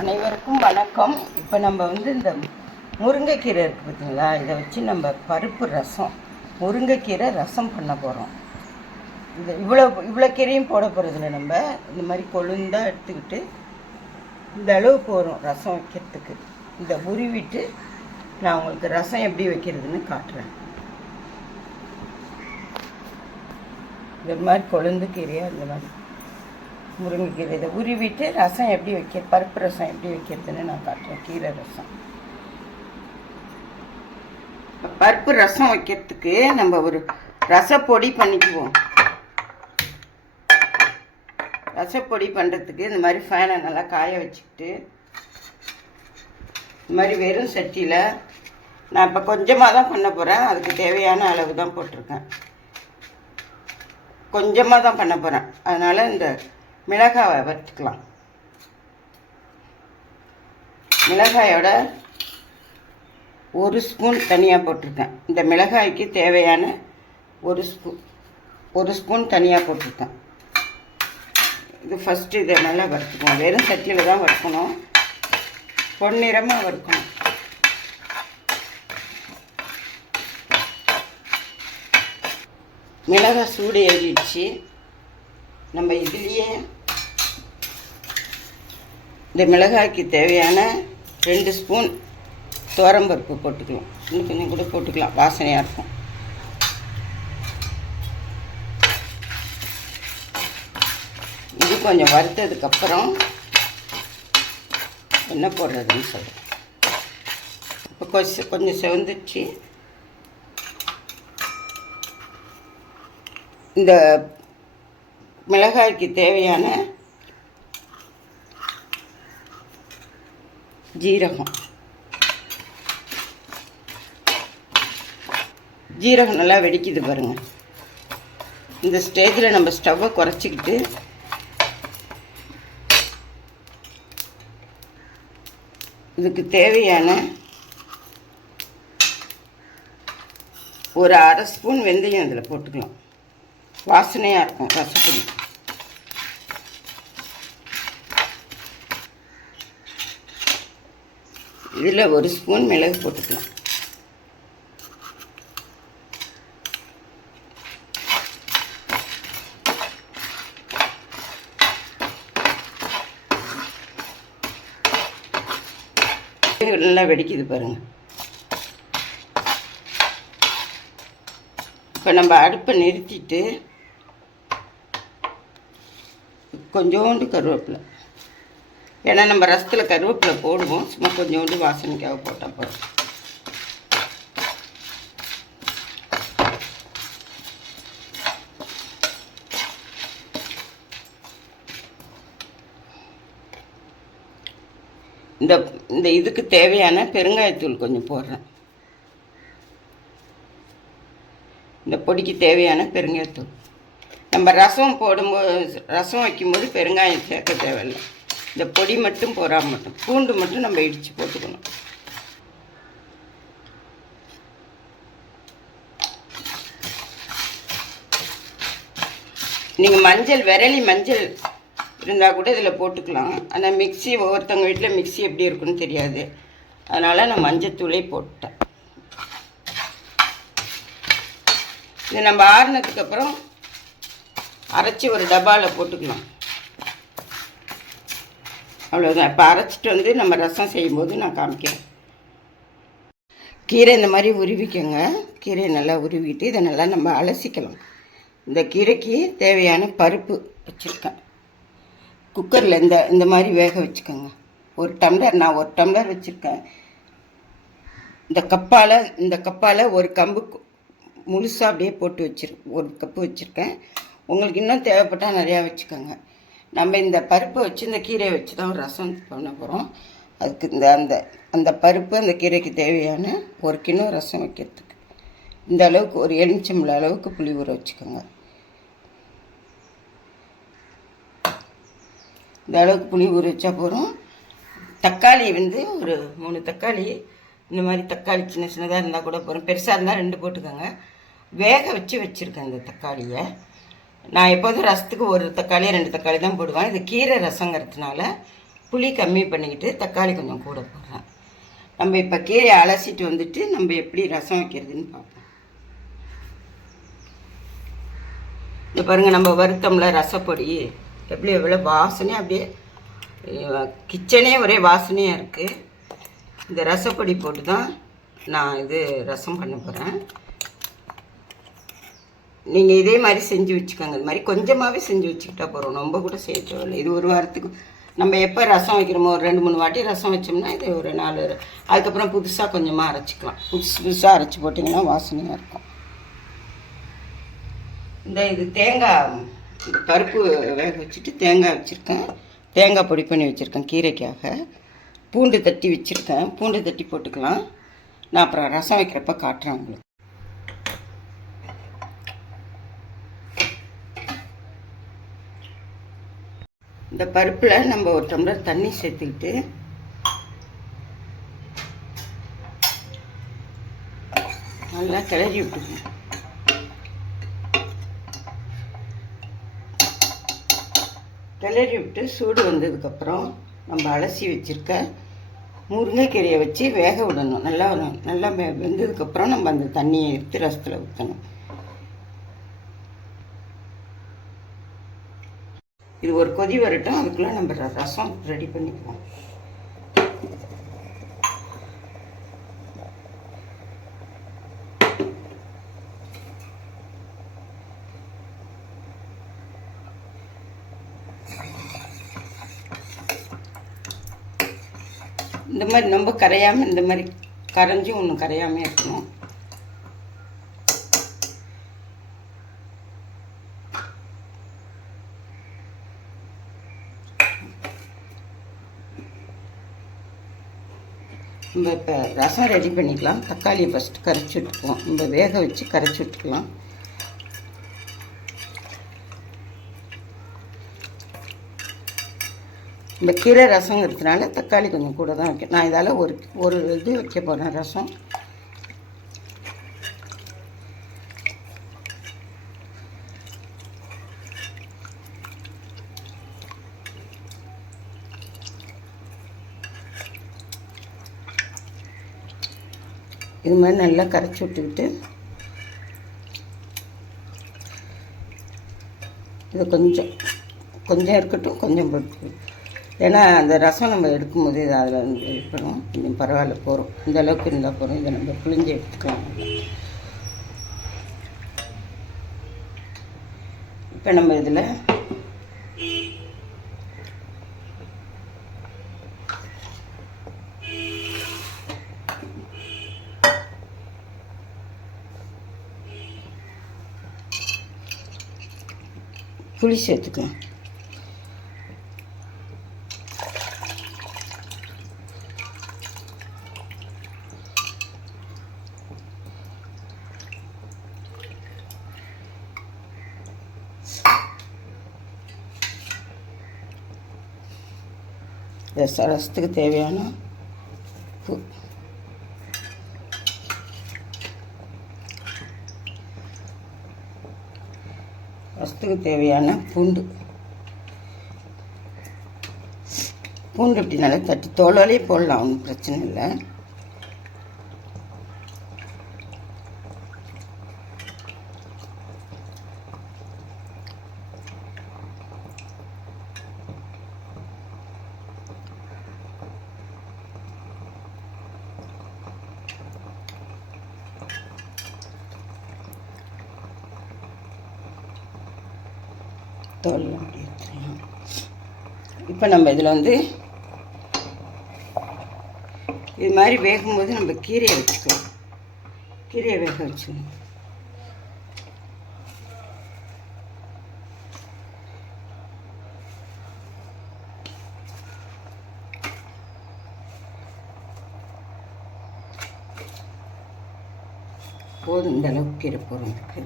அனைவருக்கும் வணக்கம். இப்போ நம்ம இந்த முருங்கைக்கீரை இருக்குது பார்த்தீங்களா, இதை வச்சு நம்ம பருப்பு ரசம், முருங்கைக்கீரை ரசம் பண்ண போகிறோம். இவ்வளோ கீரையும் போட போகிறதில்ல, நம்ம இந்த மாதிரி கொழுந்தாக எடுத்துக்கிட்டு இந்த அளவுக்கு வரும் ரசம் வைக்கிறதுக்கு. இந்த உருவிட்டு நான் உங்களுக்கு ரசம் எப்படி வைக்கிறதுன்னு காட்டுறேன். இந்த மாதிரி கொழுந்து கீரையாக இந்த மாதிரி முருங்கைக்கீரை இதை உருவிட்டு ரசம் எப்படி பருப்பு ரசம் எப்படி வைக்கிறதுன்னு நான் காட்டுறேன். கீரை ரசம், பருப்பு ரசம் வைக்கிறதுக்கு நம்ம ஒரு ரசப்பொடி பண்ணிக்குவோம். ரசப்பொடி பண்ணுறதுக்கு இந்த மாதிரி ஃபேனை நல்லா காய வச்சுக்கிட்டு இந்த மாதிரி வெறும் சட்டியில் நான் இப்போ கொஞ்சமாக தான் பண்ண போகிறேன். அதுக்கு தேவையான அளவு தான் போட்டிருக்கேன். கொஞ்சமாக தான் பண்ண போகிறேன். அதனால் இந்த மிளகாயை வறுத்துக்கலாம். மிளகாயோட ஒரு ஸ்பூன் தனியாக போட்டிருக்கேன். இந்த மிளகாய்க்கு தேவையான ஒரு ஸ்பூன் தனியாக போட்டிருக்கேன். இது ஃபஸ்ட்டு இதை நல்லா வறுத்துக்கணும். வெறும் சட்டியில் தான் வறுக்கணும், பொன்னிறமாக வறுக்கணும். மிளகாய் சூடு ஏறிடுச்சு. நம்ம இதுலேயே இந்த மிளகாய்க்கு தேவையான 2 ஸ்பூன் துவரம்பருப்பு போட்டுக்கலாம். இன்னும் கொஞ்சம் கூட போட்டுக்கலாம், வாசனையாக இருக்கும். இது கொஞ்சம் வறுத்ததுக்கப்புறம் என்ன போடுறதுன்னு சொல்கிறேன். இப்போ கொஞ்சம் செவந்துச்சு. இந்த மிளகாய்க்கு தேவையான ஜீரகம் நல்லா வெடிக்குது பாருங்கள். இந்த ஸ்டேஜில் நம்ம ஸ்டவ்வை குறைச்சிக்கிட்டு இதுக்கு தேவையான ஒரு அரை ஸ்பூன் வெந்தயம் இதில் போட்டுக்கலாம். வாசனையாக இருக்கும் ரசப்பொடி. இதில் ஒரு ஸ்பூன் மிளகு போட்டுக்கலாம். நல்லா வெடிக்குது பாருங்கள். இப்போ நம்ம அடுப்பை நிறுத்திட்டு கொஞ்சோண்டு கருவேப்பிலை, ஏன்னா நம்ம ரசத்தில் கருவேப்பிலை போடுவோம், சும்மா கொஞ்சோண்டு வாசனைக்காக போட்டால் போதும். இந்த இதுக்கு தேவையான பெருங்காயத்தூள் கொஞ்சம் போடுறேன். இந்த பொடிக்கு தேவையான பெருங்காயத்தூள். நம்ம ரசம் வைக்கும்போது பெருங்காயம் சேர்க்க தேவையில்லை. இந்த பொடி மட்டும் போடாமல் மட்டும் பூண்டு மட்டும் நம்ம இடித்து போட்டுக்கணும். நீங்கள் மஞ்சள், விரலி மஞ்சள் இருந்தால் கூட இதில் போட்டுக்கலாம். ஆனால் மிக்ஸி, ஒவ்வொருத்தவங்க வீட்டில் மிக்ஸி எப்படி இருக்குன்னு தெரியாது, அதனால் நான் மஞ்சத்தூளே போட்டேன். இது நம்ம ஆறுனதுக்கப்புறம் அரைச்சி ஒரு டப்பாவில் போட்டுக்கலாம். அவ்வளோதான். இப்போ அரைச்சிட்டு நம்ம ரசம் செய்யும்போது நான் காமிக்கிறேன். கீரை இந்த மாதிரி உருவிக்கோங்க. கீரையை நல்லா உருவிட்டு இதை நல்லா நம்ம அலசிக்கலாம். இந்த கீரைக்கு தேவையான பருப்பு வச்சுருக்கேன். குக்கரில் இந்த மாதிரி வேக வச்சுக்கோங்க. நான் ஒரு டம்ளர் வச்சுருக்கேன். இந்த கப்பால் ஒரு கம்பு முழுசாக அப்படியே போட்டு ஒரு கப்பு வச்சுருக்கேன். உங்களுக்கு இன்னும் தேவைப்பட்டால் நிறையா வச்சுக்கோங்க. நம்ம இந்த பருப்பை வச்சு இந்த கீரையை வச்சு தான் ஒரு ரசம் பண்ண போகிறோம். அதுக்கு அந்த பருப்பு அந்த கீரைக்கு தேவையான 1 கிலோ ரசம் வைக்கிறதுக்கு இந்த அளவுக்கு ஒரு எலுமிச்சம்பழம் அளவுக்கு புளி ஊற வச்சுக்கோங்க. இந்த அளவுக்கு புளி ஊற வச்சா போகிறோம். தக்காளி ஒரு 3 தக்காளி, இந்த மாதிரி தக்காளி சின்ன சின்னதாக இருந்தால் கூட போகிறோம். பெருசாக இருந்தால் 2 போட்டுக்கோங்க. வேக வச்சுருக்கேன் இந்த தக்காளியை. நான் எப்போதும் ரசத்துக்கு 1 தக்காளி 2 தக்காளி தான் போடுவேன். இது கீரை ரசங்கிறதுனால புளி கம்மி பண்ணிக்கிட்டு தக்காளி கொஞ்சம் கூட போடுறேன். நம்ம இப்போ கீரை அலசிட்டு வந்துட்டு நம்ம எப்படி ரசம் வைக்கிறதுன்னு பார்ப்போம். இந்த பாருங்கள், நம்ம வருத்தம்ல ரசப்பொடி எப்படி எவ்வளோ வாசனையாக அப்படியே கிச்சனே ஒரே வாசனையாக இருக்குது. இந்த ரசப்பொடி போட்டு தான் நான் இது ரசம் பண்ண போகிறேன். நீங்கள் இதே மாதிரி செஞ்சு வச்சுக்கோங்க. இது மாதிரி கொஞ்சமாகவே செஞ்சு வச்சுக்கிட்டா போகிறோம், ரொம்ப கூட செய்ய தேவையில்லை. இது ஒரு வாரத்துக்கு நம்ம எப்போ ரசம் வைக்கிறோமோ ஒரு 2-3 வாட்டி ரசம் வச்சோம்னா இது ஒரு 4, அதுக்கப்புறம் புதுசாக கொஞ்சமாக அரைச்சிக்கலாம். புதுசாக அரைச்சி போட்டிங்கன்னா வாசனையாக இருக்கும். இது தேங்காய், இந்த பருப்பு வேக வச்சுட்டு தேங்காய் வச்சுருக்கேன். தேங்காய் பொடி பண்ணி வச்சுருக்கேன் கீரைக்காக. பூண்டு தட்டி வச்சுருக்கேன், பூண்டு தட்டி போட்டுக்கலாம். நான் அப்புறம் ரசம் வைக்கிறப்ப காட்டுறேன் உங்களுக்கு. இந்த பருப்பில் நம்ம ஒரு டம்ளர் தண்ணி சேர்த்துக்கிட்டு நல்லா கிளறி விட்டுக்கணும். கிளறி விட்டு சூடு வந்ததுக்கப்புறம் நம்ம அலசி வச்சுருக்க முருங்கைக்கீரையை வச்சு வேக விடணும். நல்லா வெந்ததுக்கப்புறம் நம்ம அந்த தண்ணியை எடுத்து ரசத்தில் ஊற்றணும். இது ஒரு கொதி வரட்டும், அதுக்குள்ளே நம்ம ரசம் ரெடி பண்ணிக்கலாம். இந்த மாதிரி நம்ம கரையாமல், இந்த மாதிரி கரைஞ்சும் ஒன்று கரையாமல் இருக்கணும். நம்ம இப்போ ரசம் ரெடி பண்ணிக்கலாம். தக்காளியை ஃபஸ்ட்டு கரைச்சி விட்டுக்குவோம். நம்ம வேக வச்சு கரைச்சி விட்டுக்கலாம். இந்த கீரை ரசங்கிறதுனால தக்காளி கொஞ்சம் கூட தான் வைக்கணும். நான் இதால் ஒரு இது வைக்க போகிறேன் ரசம். இது மாதிரி நல்லா கரைச்சி விட்டுக்கிட்டு இது கொஞ்சம் இருக்கட்டும், கொஞ்சம் போட்டு. ஏன்னா அந்த ரசம் நம்ம எடுக்கும்போது இது அதில் வந்து இருக்கணும். கொஞ்சம் பரவாயில்ல, போகிறோம், இந்த அளவுக்கு இருந்தால் போகிறோம். இதை நம்ம புளிஞ்சு எடுத்துக்கலாம். இப்போ நம்ம இதில் புளி சேர்த்துக்கலாம். ரசத்துக்கு தேவையான உப்பு, ரசத்துக்கு தேவையான பூண்டு இப்படி நல்லா தட்டி தோலாலே போடலாம், ஒன்றும் பிரச்சனை இல்லை. தோல்லாம் எடுத்துக்கலாம். இப்போ நம்ம இதில் வந்து இது மாதிரி வேகும்போது நம்ம கீரையை வச்சுக்கலாம். கீரையை வேக வச்சுக்கணும். போதும், இந்த அளவுக்கு கீரை போடுறதுக்கு.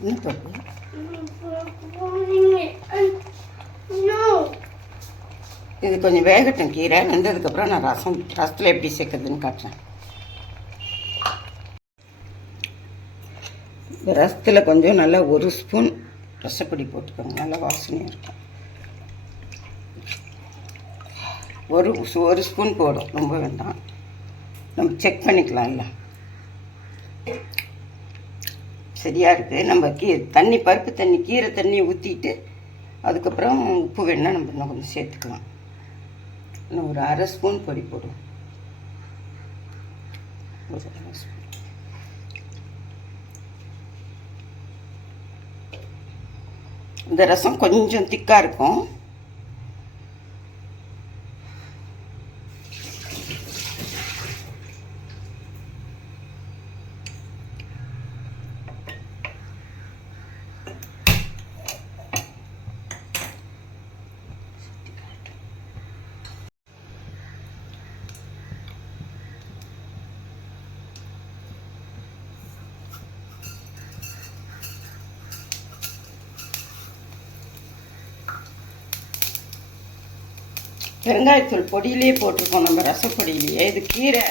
இன்னும் பருப்பு இது கொஞ்சம் வேகட்டும். கீரை வெந்ததுக்கப்புறம் நான் ரசத்தில் எப்படி சேர்க்குறதுன்னு காட்டுறேன். ரசத்தில் கொஞ்சம் நல்லா 1 ஸ்பூன் ரசப்பொடி போட்டுக்கோங்க, நல்லா வாசனையாக இருக்கும். ஒரு ஸ்பூன் போடும், ரொம்ப வேண்டாம். நம்ம செக் பண்ணிக்கலாம். இல்லை சரியாக இருக்குது. நம்ம தண்ணி பருப்பு தண்ணி கீரை தண்ணியை ஊற்றிட்டு அதுக்கப்புறம் உப்பு வேணால் நம்ம இன்னும் கொஞ்சம் சேர்த்துக்கலாம். இன்னும் ஒரு 1/2 ஸ்பூன் பொடி போடும். ஒரு 1/2 ஸ்பூன். இந்த ரசம் கொஞ்சம் திக்காக இருக்கும். பெருங்காயத்தூள் பொடியிலே போட்டிருக்கோம், நம்ம ரசப்பொடியிலேயே. இது கீரை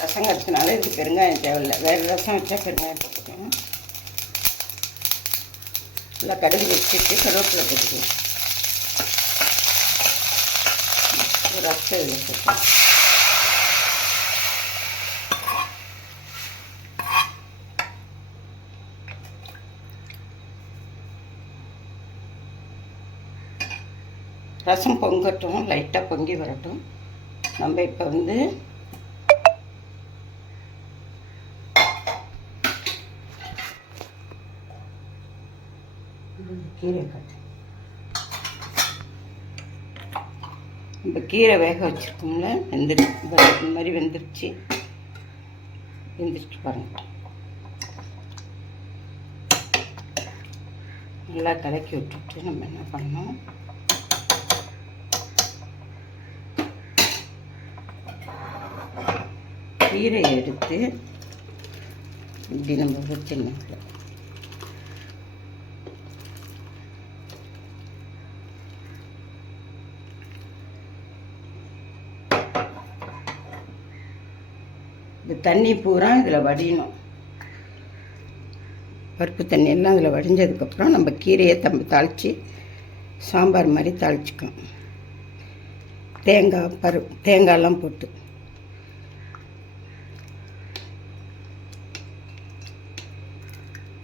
ரசங்கிறதுனால இது பெருங்காயம் தேவையில்லை. வேறு ரசம் வச்சா பெருங்காயம் போட்டுக்கணும். நல்லா கடுகு வச்சுட்டு கருவேப்பிலை போட்டுக்கணும். ரசம் இதில் போட்டுக்கணும். ரசம் பொங்கட்டும், லைட்டாக பொங்கி வரட்டும். நம்ம இப்போ வந்து கீரை இந்த கீரை வேக வச்சுருக்கோம்ல, இந்த மாதிரி வெந்துருச்சு பாருங்கள். நல்லா கலக்கி விட்டுட்டு நம்ம என்ன பண்ணோம், கீரையை எடுத்து இப்படி நம்ம வச்சிடணும். இந்த தண்ணி பூரா இதில் வடியணும். பருப்பு தண்ணி எல்லாம் இதில் வடிஞ்சதுக்கப்புறம் நம்ம கீரையை தாளித்து சாம்பார் மாதிரி தாளிச்சிக்கலாம். தேங்காயெல்லாம் போட்டு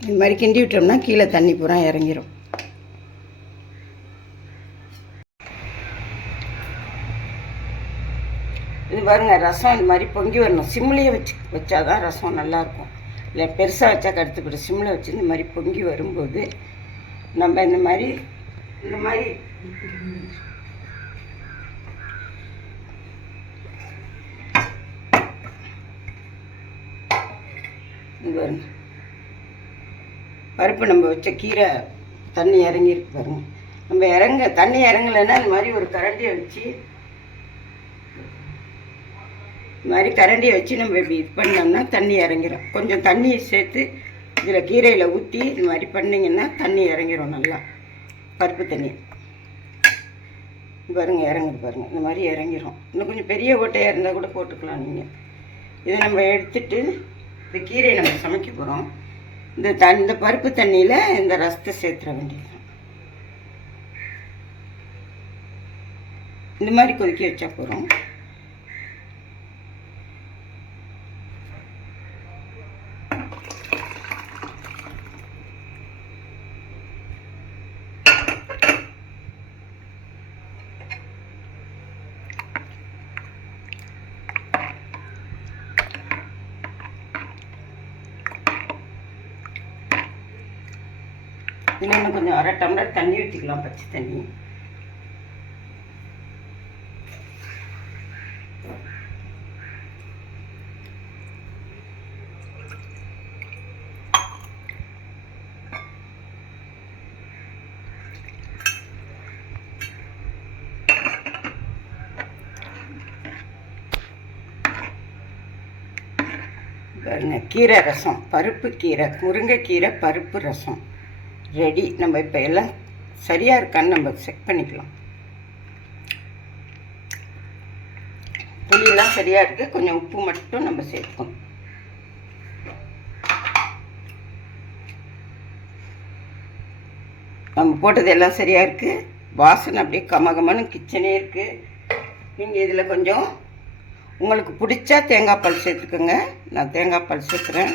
இது மாதிரி கிண்டி விட்டோம்னா கீழே தண்ணி பூரா இறங்கிடும். இது பாருங்கள், ரசம் இது மாதிரி பொங்கி வரணும். சிம்லேயே வச்சாதான் ரசம் நல்லாயிருக்கும். இல்லை பெருசாக வச்சா கடுத்துக்கிட்டு சிம்மில் வச்சு இந்த மாதிரி பொங்கி வரும்போது நம்ம இந்த மாதிரி இது பாருங்க, பருப்பு நம்ம வச்ச கீரை தண்ணி இறங்கியிருக்கு பாருங்க. நம்ம தண்ணி இறங்கலைன்னா இந்த மாதிரி ஒரு கரண்டியை வச்சு நம்ம இப்படி இது பண்ணோம்னா தண்ணி இறங்கிடும். கொஞ்சம் தண்ணியை சேர்த்து இதில் கீரையில் ஊற்றி இது மாதிரி பண்ணிங்கன்னா தண்ணி இறங்கிடும் நல்லா. பருப்பு தண்ணி பாருங்கள் இறங்குது பாருங்கள், இந்த மாதிரி இறங்கிடும். இன்னும் கொஞ்சம் பெரிய ஓட்டையாக இருந்தால் கூட போட்டுக்கலாம் நீங்கள். இதை நம்ம எடுத்துட்டு இந்த கீரையை நம்ம சமைக்க போகிறோம். இந்த பருப்பு தண்ணியில் இந்த ரசத்தை சேர்த்துற வேண்டியது. இந்த மாதிரி கொதிக்க வச்சா போகிறோம். இதில் இன்னும் கொஞ்சம் 1/2 டம்ளர் தண்ணி ஊற்றிக்கலாம், பச்சை தண்ணி. பாருங்க, கீரை ரசம், பருப்பு கீரை, முருங்கைக்கீரை பருப்பு ரசம். ரெடி. நம்ம இப்போ எல்லாம் சரியாக இருக்கான்னு நம்ம செக் பண்ணிக்கலாம். புளியெல்லாம் சரியாக இருக்குது. கொஞ்சம் உப்பு மட்டும் நம்ம சேர்த்துக்கணும். நம்ம போட்டது எல்லாம் சரியாக இருக்குது. வாசனை அப்படியே கமகமான கிச்சனே இருக்குது. நீங்கள் இதில் கொஞ்சம் உங்களுக்கு பிடிச்சா தேங்காய் பால் சேர்த்துக்கோங்க. நான் தேங்காய் பால் சேர்க்குறேன்.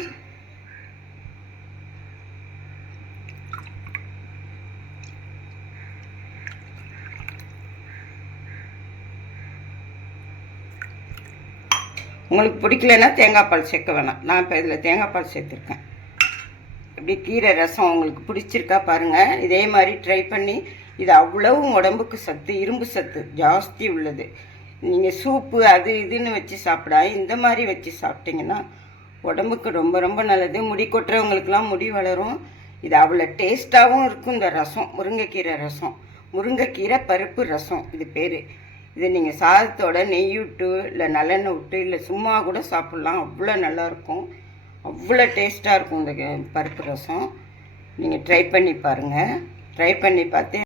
உங்களுக்கு பிடிக்கலன்னா தேங்காய் பால் சேர்க்க வேணாம். நான் இப்போ இதில் தேங்காய் பால் சேர்த்துருக்கேன். இப்படி கீரை ரசம் உங்களுக்கு பிடிச்சிருக்கா பாருங்கள். இதே மாதிரி ட்ரை பண்ணி, இது அவ்வளவும் உடம்புக்கு சத்து, இரும்பு சத்து ஜாஸ்தி உள்ளது. நீங்கள் சூப்பு அது இதுன்னு வச்சு சாப்பிடா இந்த மாதிரி வச்சு சாப்பிட்டிங்கன்னா உடம்புக்கு ரொம்ப ரொம்ப நல்லது. முடி கொட்டுறவங்களுக்கெல்லாம் முடி வளரும். இது அவ்வளோ டேஸ்ட்டாகவும் இருக்கும். இந்த ரசம் முருங்கைக்கீரை ரசம், முருங்கைக்கீரை பருப்பு ரசம் இது பேர். இதை நீங்கள் சாதத்தோட நெய் விட்டு இல்லை நல்லெண்ணெய் விட்டு இல்லை சும்மா கூட சாப்பிட்லாம். அவ்வளோ நல்லாயிருக்கும், அவ்வளோ டேஸ்ட்டாக இருக்கும் இந்த பருப்பு ரசம். நீங்கள் ட்ரை பண்ணி பாருங்கள். ட்ரை பண்ணி பார்த்து